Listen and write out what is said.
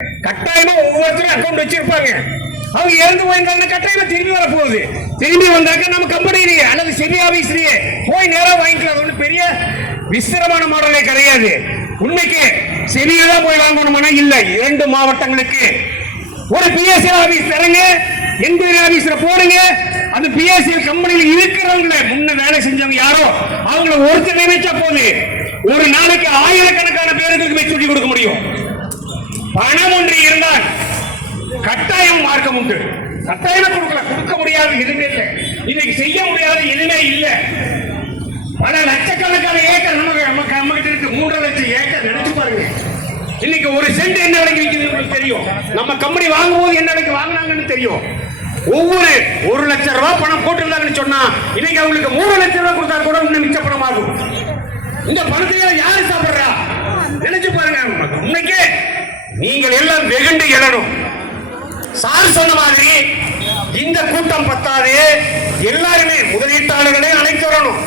கட்டாயமா ஒவ்வொருத்தரும் அக்கௌண்ட் வச்சிருப்பாங்க. அவங்க இறந்து போயிருந்தாங்கன்னா கட்டாயமா திரும்பி வர போகுது. திரும்பி வந்தாக்க நம்ம கம்பெனிலேயே அல்லது செபி ஆபீஸ்லயே போய் நேரா வாங்கிக்கலாம். ஒன்றும் பெரிய விசிரமான மாடலே கிடையாது. உண்மைக்கு செபியில தான் போய் வாங்கணும்னா இல்ல. 2 மாவட்டங்களுக்கு ஒரு பிஎஸ்எல் ஆபீஸ் தரங்க, என்கொயரி ஆபீஸ்ல போடுங்க. அந்த பிஎஸ்எல் கம்பெனியில் இருக்கிறவங்க முன்ன வேலை செஞ்சவங்க யாரோ அவங்கள ஒருத்தர் நினைச்சா போது ஒரு நாளைக்கு ஆயிரக்கணக்கான பேருக்கு சொல்லி கொடுக்க முடியும். பணம் ஒன்று இருந்தால் கட்டாயம் மார்க்கம் உண்டு. கட்டாயம் கொடுக்க முடியாது எதுவுமே இல்லை. இன்னைக்கு செய்ய முடியாது எதுவுமே இல்லை. பல லட்சக்கணக்கான ஏக்கர் நம்ம கிட்ட இருக்கு. 3.5 லட்சம் ஏக்கர் நினைச்சு பாருங்க. இன்னைக்கு ஒரு சென்ட் என்ன விலைக்கு விற்கிறது உங்களுக்கு தெரியும். நம்ம கம்பெனி வாங்கும் போது என்ன விலைக்கு வாங்கினாங்கன்னு தெரியும். ஒவ்வொரு 1 லட்சம் ரூபாய் பணம் போட்டிருந்தாங்கன்னு சொன்னா இன்னைக்கு அவங்களுக்கு 3 லட்சம் ரூபாய் கொடுத்தா கூட இன்னும் மிச்ச பணம் ஆகும். இந்த பணத்தை யாரு சாப்பிடுறா நினைச்சு பாருங்க. இன்னைக்கு நீங்கள் எல்லாம் வெகுண்டு எழணும். சார் சொன்ன மாதிரி இந்த கூட்டம் பத்தாது. எல்லாருமே முதலீட்டாளர்களே அழைத்து வரணும்.